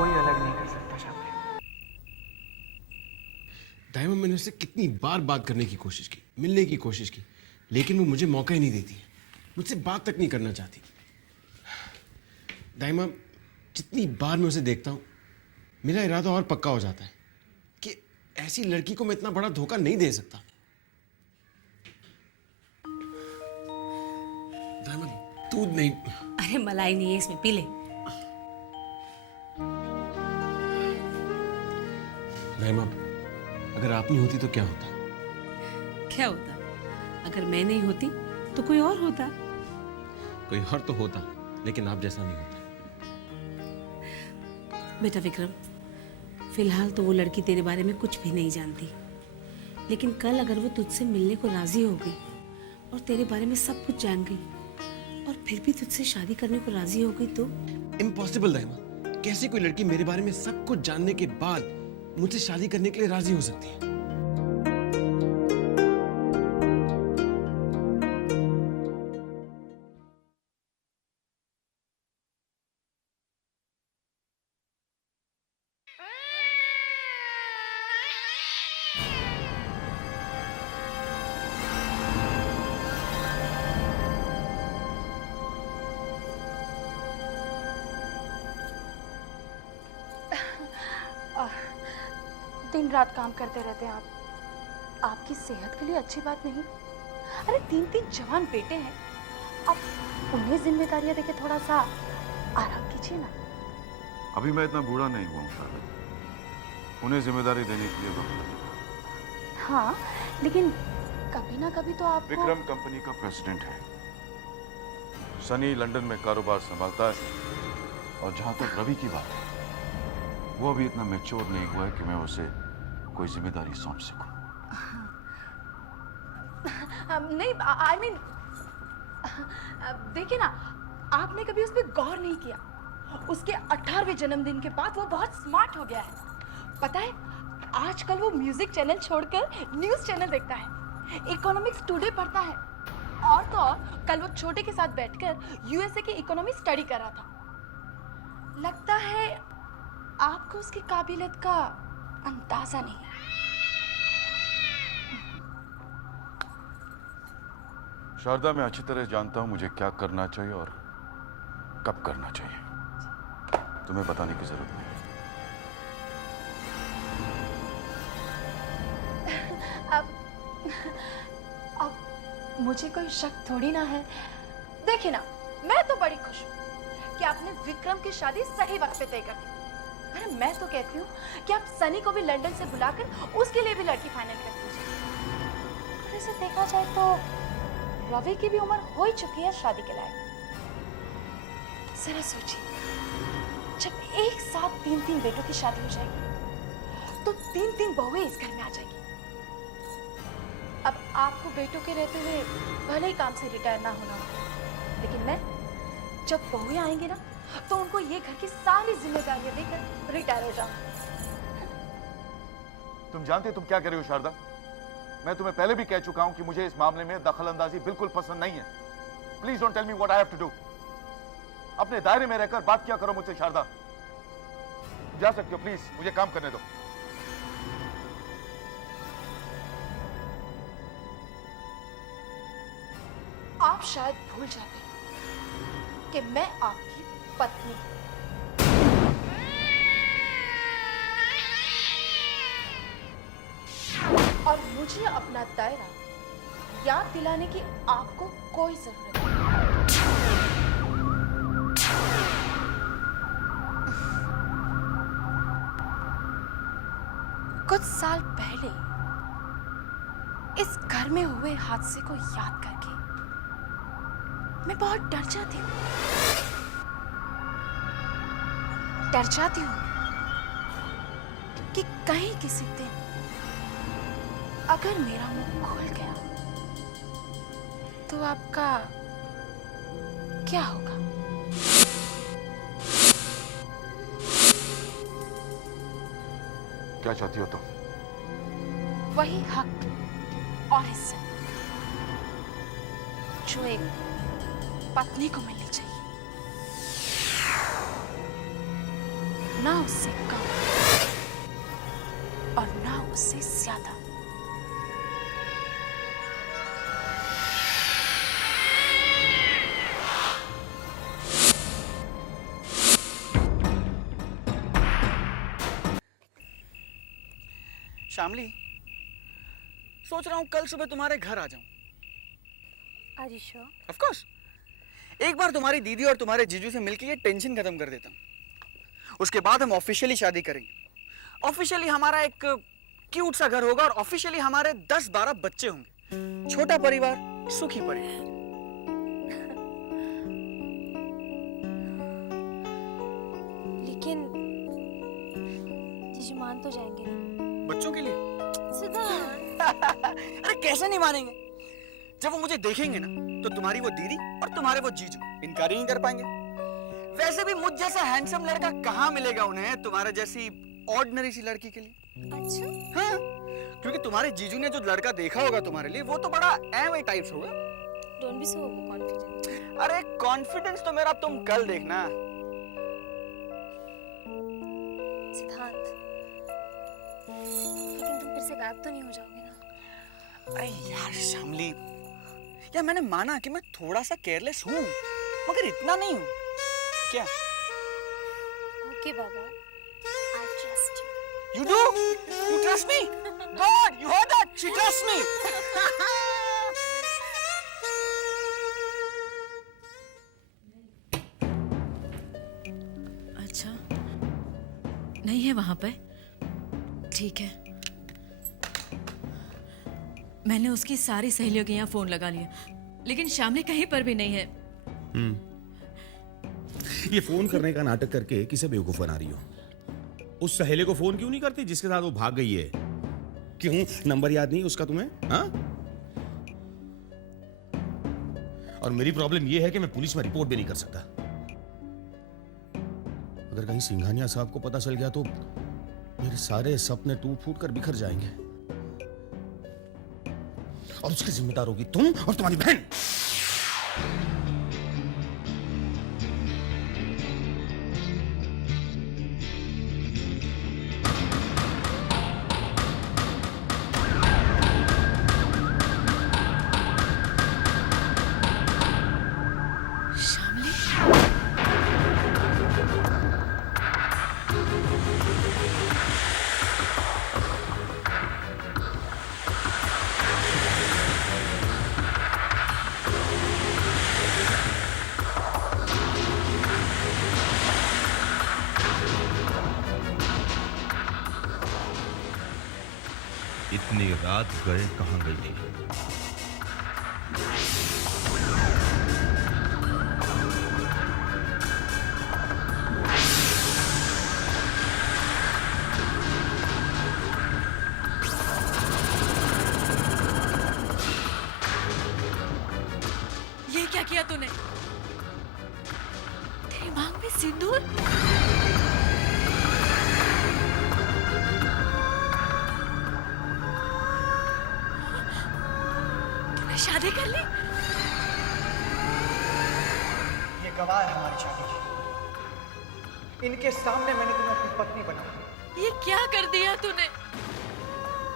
कोई अलग नहीं कर सकता शाबाश। दाइमा, मैंने उससे कितनी बार बात करने की कोशिश की, मिलने की कोशिश की, लेकिन वो मुझे मौका ही नहीं देती है, मुझसे बात तक नहीं करना चाहती। दाइमा, जितनी बार मैं उसे देखता हूँ मेरा इरादा और पक्का हो जाता है कि ऐसी लड़की को मैं इतना बड़ा धोखा नहीं दे सकता। दाइमा, दूध नहीं। अरे मलाई नहीं है इसमें, पी ले। दाइमा, अगर आप नहीं होती तो क्या होता? क्या होता? अगर मैं नहीं होती तो कोई और होता। कोई और तो होता, लेकिन आप जैसा नहीं होता। बेटा विक्रम, फिलहाल तो वो लड़की तेरे बारे में कुछ भी नहीं जानती, लेकिन कल अगर वो तुझसे मिलने को राजी हो गई और तेरे बारे में सब कुछ जान गई और फिर भी तुझसे शादी करने को राजी हो गई तो? इम्पॉसिबल दाइमा, कैसे कोई लड़की मेरे बारे में सब कुछ जानने के बाद मुझसे शादी करने के लिए राजी हो सकती है? दिन रात काम करते रहते हैं आप, आपकी सेहत के लिए अच्छी बात नहीं। अरे 3 जवान बेटे हैं, आप उन्हें जिम्मेदारियां देके थोड़ा सा आराम कीजिए ना। अभी मैं इतना बूढ़ा नहीं हुआ हूँ शायद, उन्हें जिम्मेदारी देने के लिए वक्त लगेगा। हाँ, लेकिन कभी ना कभी तो आपको। विक्रम कंपनी का प्रेसिडेंट है, सनी लंदन में कारोबार संभालता है, और जहां तक रवि की बात है, वो अभी इतना मैच्योर नहीं हुआ है कि मैं उसे कोई जिम्मेदारी सौंप सकूं। नहीं, आई मीन देखिए ना, आपने कभी उस पर गौर नहीं किया। उसके 18वें जन्मदिन के बाद वो बहुत स्मार्ट हो गया है। पता है, आजकल वो म्यूजिक चैनल छोड़कर न्यूज चैनल देखता है, इकोनॉमिक्स टुडे पढ़ता है, और तो और कल वो छोटे के साथ बैठकर यूएसए की इकोनॉमी स्टडी कर रहा था। लगता है आपको उसकी काबिलियत का अंदाजा नहीं है। शारदा, मैं अच्छी तरह जानता हूं मुझे क्या करना चाहिए और कब करना चाहिए, तुम्हें बताने की जरूरत नहीं। अब मुझे कोई शक थोड़ी ना है। देखिए ना, मैं तो बड़ी खुश हूँ कि आपने विक्रम की शादी सही वक्त पे तय कर दी। अरे मैं तो कहती हूँ कि आप सनी को भी लंदन से बुलाकर उसके लिए भी लड़की फाइनल कर दीजिए। और इसे देखा जाए तो रवि की भी उम्र हो ही चुकी है शादी के लायक। जरा सोचिए, जब एक साथ 3 बेटों की शादी हो जाएगी तो 3 बहुएं इस घर में आ जाएगी। अब आपको बेटों के रहते हुए भले ही काम से रिटायर ना होना हो, लेकिन मैं, जब बहुएं आएंगी ना, तो उनको ये घर की सारी जिम्मेदारियां देकर रिटायर हो जाऊंगी। तुम जानते तुम क्या कर रही हो शारदा? मैं तुम्हें पहले भी कह चुका हूं कि मुझे इस मामले में दखलंदाजी बिल्कुल पसंद नहीं है। Please don't tell me what I have to do. अपने दायरे में रहकर बात क्या करो मुझसे शारदा। जा सकते हो, प्लीज मुझे काम करने दो। आप शायद भूल जाते हैं कि मैं आपकी पत्नी हूं। और मुझे अपना दायरा याद दिलाने की आपको कोई जरूरत नहीं। कुछ साल पहले इस घर में हुए हादसे को याद करके मैं बहुत डर जाती हूँ। डर जाती हूँ कि कहीं किसी दिन अगर मेरा मुंह खुल गया तो आपका क्या होगा? क्या चाहती हो तुम? वही हक और इज्जत जो एक पत्नी को मिलनी चाहिए। ना उससे कम और ना उससे ज्यादा। शामली, सोच रहा हूँ कल सुबह तुम्हारे घर आ जाऊं। Are you sure? Of course. एक बार तुम्हारी दीदी और तुम्हारे जीजू से मिलके ये टेंशन खत्म कर देता हूँ। उसके बाद हम ऑफिशियली शादी करेंगे। ऑफिशियली हमारा एक क्यूट सा घर होगा और ऑफिशियली हमारे 10-12 बच्चे होंगे। छोटा परिवार, सुखी परिवार। लेकिन जीजू मान तो जाएंगे ना? बच्चों के लिए? सिद्धांत, अरे कैसे नहीं मानेंगे? जब वो मुझे देखेंगे ना तो तुम्हारी वो दीदी और तुम्हारे वो जीजू इनकार ही नहीं कर पाएंगे। वैसे भी मुझ जैसा हैंडसम लड़का कहाँ मिलेगा उन्हें तुम्हारे जैसी ऑर्डिनरी सी लड़की के लिए। अच्छा, हाँ, क्योंकि तुम्हारे जीजू ने जो लड़का देखा होगा तुम्हारे लिए वो तो बड़ा एवं टाइप्स होगा। Don't be so confident. अरे कॉन्फिडेंस तो मेरा तुम कल देखना। सिद्धांत, लेकिन तुम फिर से गायब तो नहीं हो जाओगे ना? अरे यार शामली, यार मैंने माना कि मैं थोड़ा सा केयरलेस हूँ, मगर इतना नहीं हूँ। क्या? Okay Baba, I trust you. You do? You trust me? God, you heard that? She trusts me. अच्छा, नहीं है वहां पे? ठीक है। मैंने उसकी सारी सहेलियों के यहाँ फोन लगा लिया, लेकिन शामली कहीं पर भी नहीं है। ये फोन करने का नाटक करके किसे बेवकूफ बना रही हो? उस सहेले को फोन क्यों नहीं करती जिसके साथ वो भाग गई है? क्यों नंबर याद नहीं उसका तुम्हें? हाँ? और मेरी प्रॉब्लम ये है कि मैं पुलिस में रिपोर्ट भी नहीं कर सकता। अगर कहीं सिंघानिया साहब को पता चल गया तो मेरे सारे सपने टूट फूट कर बिखर जाएंगे और उसकी जिम्मेदार होगी तुम और तुम्हारी बहन। इतनी रात गए कहां गई थी? ये क्या किया तूने? तेरी मांग में सिंदूर? शादी कर ली? ये गवाह है हमारी शादी की। इनके सामने मैंने तुम्हें अपनी पत्नी बनाया। ये क्या कर दिया तूने?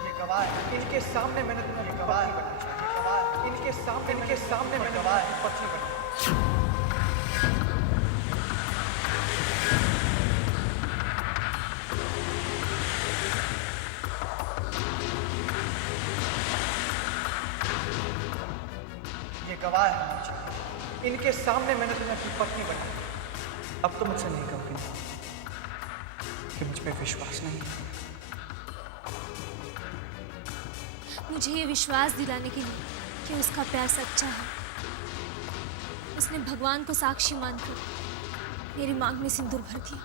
ये गवाह है। इनके सामने मैंने तुम्हें अपनी पत्नी बनाया। इनके सामने मैंने गवाह है पत्नी बनाया। गवाह है हमारी शादी। इनके सामने मैंने तुम्हें अपनी पत्नी बनाया। अब तो मुझसे नहीं कहोगे कि मुझ पे विश्वास नहीं है। मुझे ये विश्वास दिलाने के लिए कि उसका प्यार सच्चा है, उसने भगवान को साक्षी मानकर मेरी मांग में सिंदूर भर दिया।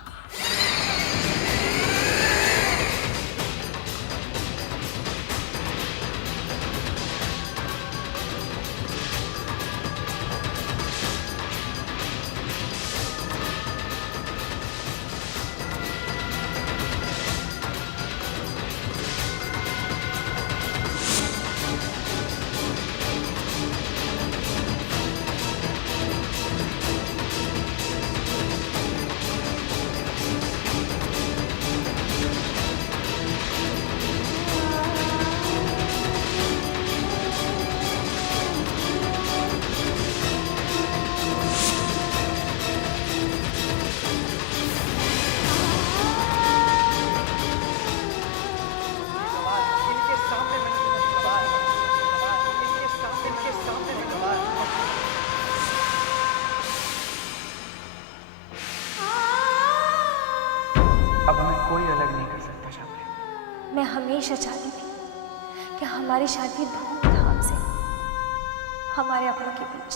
कि हमारी शादी धूमधाम से हमारे अपनों के बीच।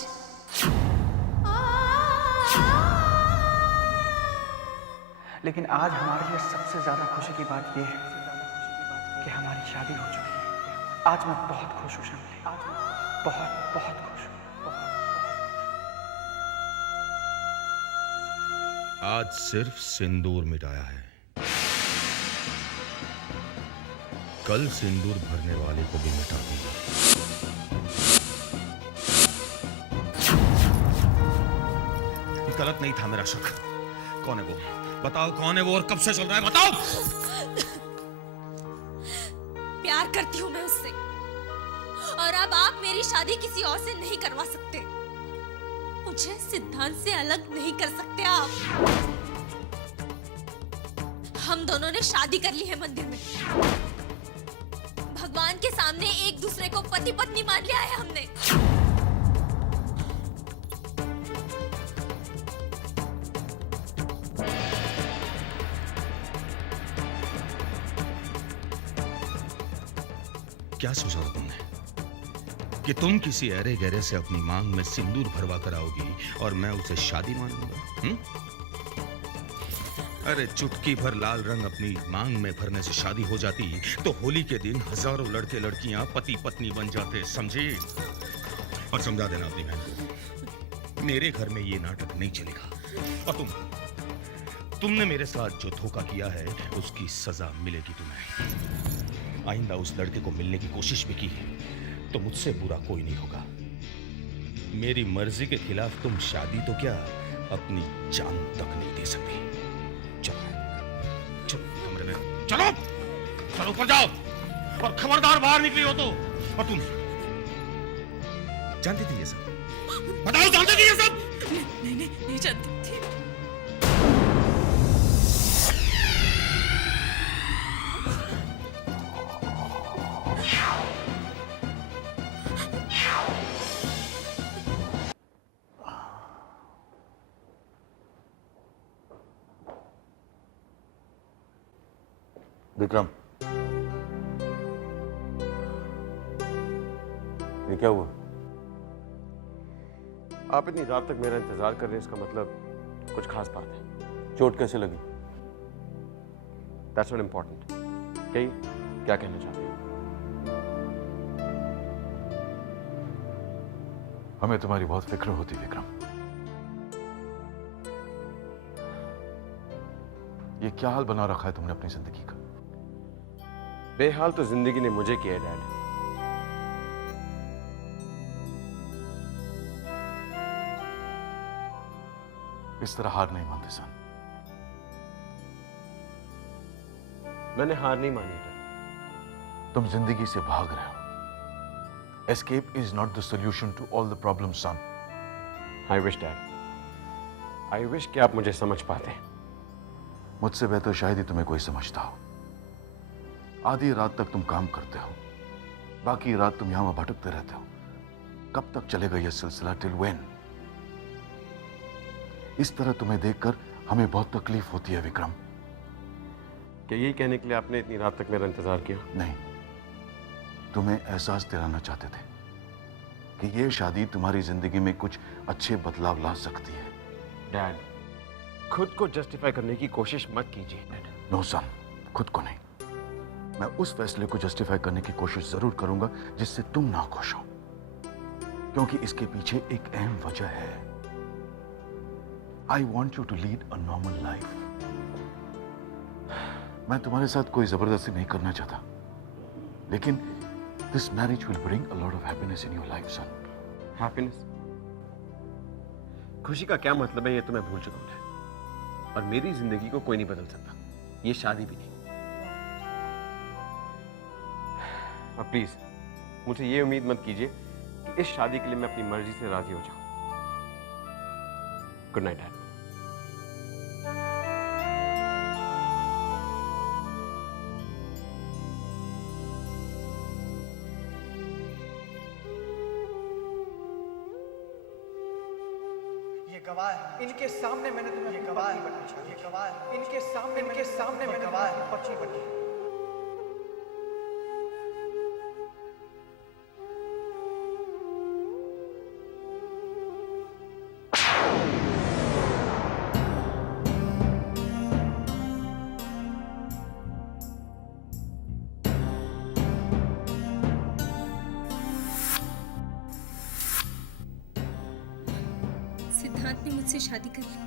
लेकिन आज हमारे लिए सबसे ज्यादा खुशी की बात यह है कि हमारी शादी हो चुकी है। आज मैं बहुत खुश हूँ शम्मी, आज मैं बहुत बहुत खुश हूँ। आज सिर्फ सिंदूर मिटाया है, कल सिंदूर भरने वाले को भी मिटा दूंगा। गलत नहीं था मेरा शक। कौन है वो? बताओ कौन है वो और कब से चल रहा है? बताओ। प्यार करती हूँ मैं उससे, और अब आप मेरी शादी किसी और से नहीं करवा सकते। मुझे सिद्धांत से अलग नहीं कर सकते आप। हम दोनों ने शादी कर ली है मंदिर में, भगवान के सामने एक दूसरे को पति पत्नी मान लिया है हमने। क्या सोचा था तुमने कि तुम किसी अरे गहरे से अपनी मांग में सिंदूर भरवा कर आओगी और मैं उसे शादी मान लूंगा? अरे चुटकी भर लाल रंग अपनी मांग में भरने से शादी हो जाती तो होली के दिन हजारों लड़के लड़कियां पति पत्नी बन जाते, समझे? और समझा देना अपनी बहन को, मेरे घर में ये नाटक नहीं चलेगा। और तुमने मेरे साथ जो धोखा किया है उसकी सजा मिलेगी तुम्हें। आइंदा उस लड़के को मिलने की कोशिश भी की तो मुझसे बुरा कोई नहीं होगा। मेरी मर्जी के खिलाफ तुम शादी तो क्या अपनी जान तक नहीं दे सकती। चलो चलो कमरे में चलो, चलो ऊपर जाओ और खबरदार बाहर निकली हो तो। और तुम जानती थी ये सब? बताओ जानती थी ये सब? नहीं जानती थी। विक्रम, ये क्या हुआ? आप इतनी रात तक मेरा इंतजार कर रहे हैं, इसका मतलब कुछ खास बात है। चोट कैसे लगी? That's not important. कही क्या कहना चाहते हैं? हमें तुम्हारी बहुत फिक्र होती विक्रम। ये क्या हाल बना रखा है तुमने अपनी जिंदगी का? बेहाल तो जिंदगी ने मुझे किया है डैड। इस तरह हार नहीं मानते सन। मैंने हार नहीं मानी डैड। तुम जिंदगी से भाग रहे हो। Escape is not the solution to all the problems, son. I wish dad, I wish कि आप मुझे समझ पाते। मुझसे बेहतर शायद ही तुम्हें कोई समझता हो। आधी रात तक तुम काम करते हो, बाकी रात तुम यहां भटकते रहते हो। कब तक चलेगा यह सिलसिला? Till when? इस तरह तुम्हें देखकर हमें बहुत तकलीफ होती है विक्रम। क्या यही कहने के लिए आपने इतनी रात तक मेरा इंतजार किया? नहीं, तुम्हें एहसास दिलाना चाहते थे कि यह शादी तुम्हारी जिंदगी में कुछ अच्छे बदलाव ला सकती है। डैड, खुद को जस्टिफाई करने की कोशिश मत कीजिए डैड। नो सन, खुद को नहीं। मैं उस फैसले को जस्टिफाई करने की कोशिश जरूर करूंगा जिससे तुम ना खुश हो, क्योंकि इसके पीछे एक अहम वजह है। I want you to lead a normal life. मैं तुम्हारे साथ कोई जबरदस्ती नहीं करना चाहता, लेकिन this marriage will bring a lot of happiness in your life son. Happiness? खुशी का क्या मतलब है ये तो मैं भूल चुका हूं डैड। और मेरी जिंदगी को कोई नहीं बदल सकता, ये शादी भी नहीं। और प्लीज मुझे ये उम्मीद मत कीजिए कि इस शादी के लिए मैं अपनी मर्जी से राजी हो जाऊं। Good night dad. ये गवाह है, इनके सामने मैंने तुम्हें ये गवाह है, ये गवाह है, इनके सामने मैंने गवाह पत्नी बनी। मुझसे शादी कर ली।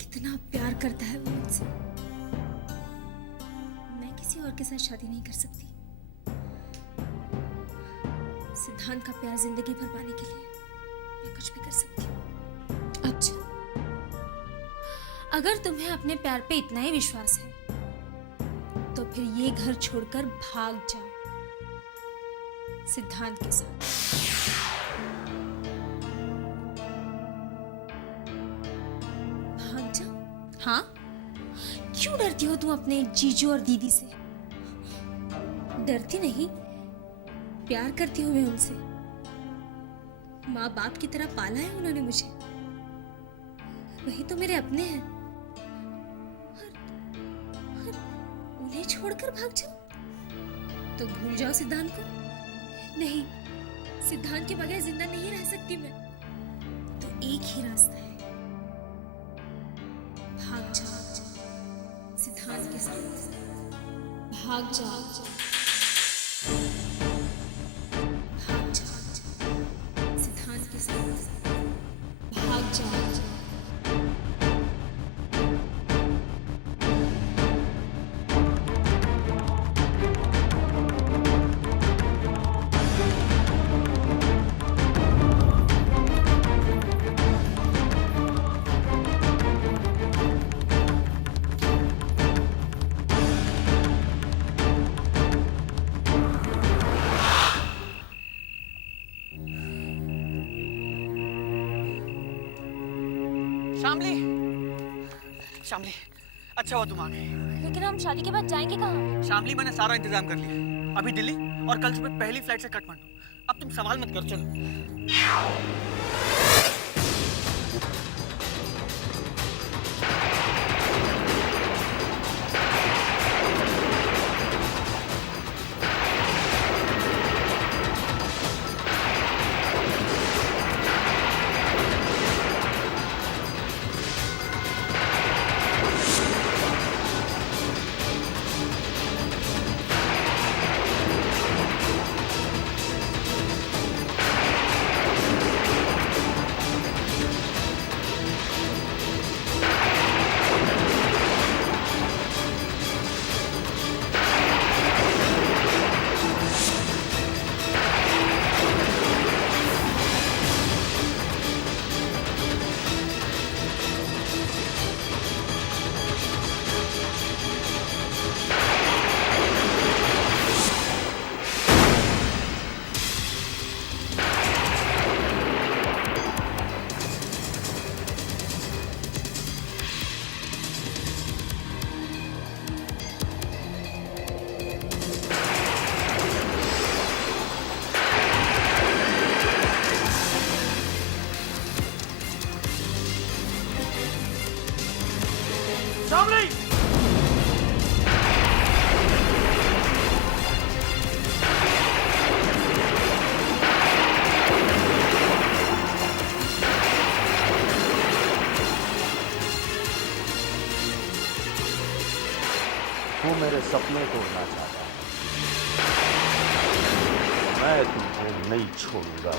कितना प्यार करता है वो मुझसे। मैं किसी और के साथ शादी नहीं कर सकती। सिद्धांत का प्यार जिंदगी भर पाने के लिए मैं कुछ भी कर सकती हूँ। अच्छा, अगर तुम्हें अपने प्यार पे इतना ही विश्वास है तो फिर ये घर छोड़कर भाग जाओ सिद्धांत के साथ। भाग जाओ? हाँ, क्यों डरती हो तुम अपने जीजू और दीदी से? डरती नहीं, प्यार करती हूँ मैं उनसे। माँ बाप की तरह पाला है उन्होंने मुझे। वही तो मेरे अपने हैं। और उन्हें छोड़कर भाग जाओ तो भूल जाओ सिद्धांत को। नहीं, सिद्धांत के बगैर जिंदा नहीं रह सकती मैं। तो एक ही रास्ता है, भाग जाओ सिद्धांत के साथ। भाग जाओ, भाग जाओ सिद्धांत के साथ। भाग जाओ। शामली, शामली, अच्छा हुआ तुम आ गई। लेकिन हम शादी के बाद जाएंगे कहाँ? शामली, मैंने सारा इंतजाम कर लिया। अभी दिल्ली और कल सुबह पहली फ्लाइट से काठमांडू। अब तुम सवाल मत करो, चलो। शामली! तू मेरे सपने तोड़ना चाहता है, मैं तुझे नहीं छोड़ूंगा।